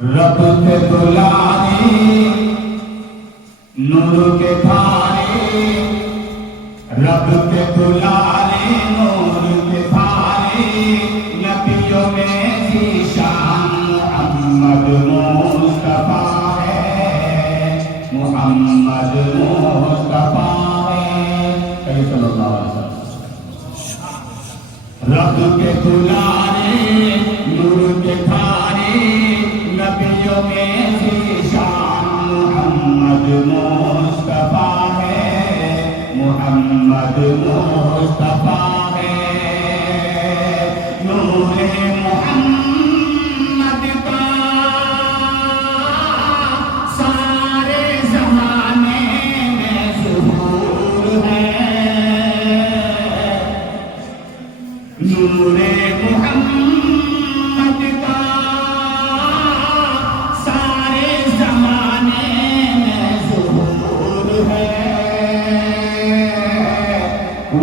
رب کے دلانے نور کے دھارے، رب کے دلانے نور کے دھارے، نبیوں میں ذیشان محمد مصطفیٰ ہے، محمد مصطفیٰ ہے صلی اللہ علیہ وسلم۔ رب کے دلانے نور کے دھارے، نبیوں میں ذیشان محمد مصطفیٰ ہے، محمد مصطفیٰ ہے۔ نور محمد کا سارے زمانے میں ظہور ہے، نور محمد کا سارے زمانے میں ظہور ہے۔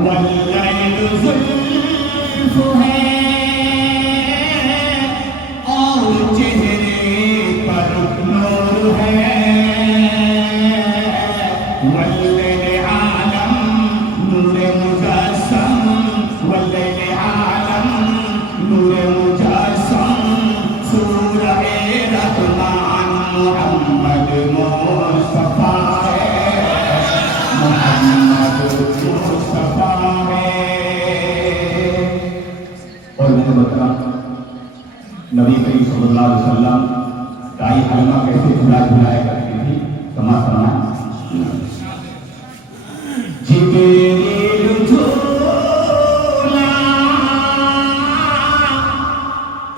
واللیل زلف ہے اور چہرے پر نور ہے، واللیل عالم نور مجسم، واللیل عالم نور مجسم، سورہ رحمان محمد مصطفیٰ ہے، محمد مصطفیٰ ہے۔ اور میں نے بتایا نبی کریم صلی اللہ علیہ وسلم دائی حلمہ کیسے جھلایا کرتی تھی، سماعت فرمائیں۔ جبریل جھولا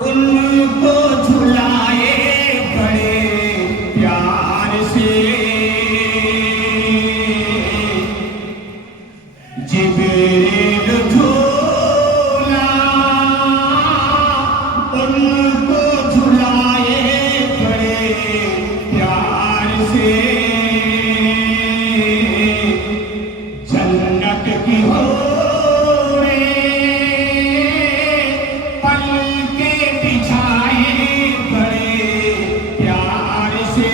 ان کو جھلائے بڑے پیار سے، جبریل جھولا ان کو جھلائے بڑے پیار سے، جنت کی حوریں پلکیں بچھائے بڑے پیار سے،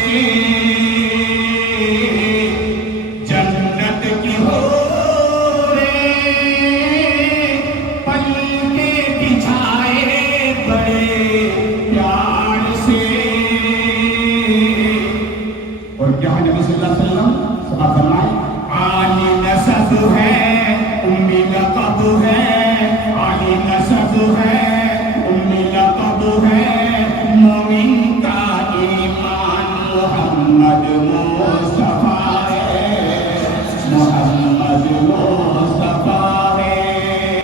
جنت کی حوریں پلکیں بچھائے بڑے پیار سے۔ اور کیا ہے نبی صلی اللہ علیہ وسلم سبحان فرمائے، عالی نسب ہے امی لقب ہے، عالی نسب ہے امی لقب ہے، مومن کا ایمان محمد مصطفیٰ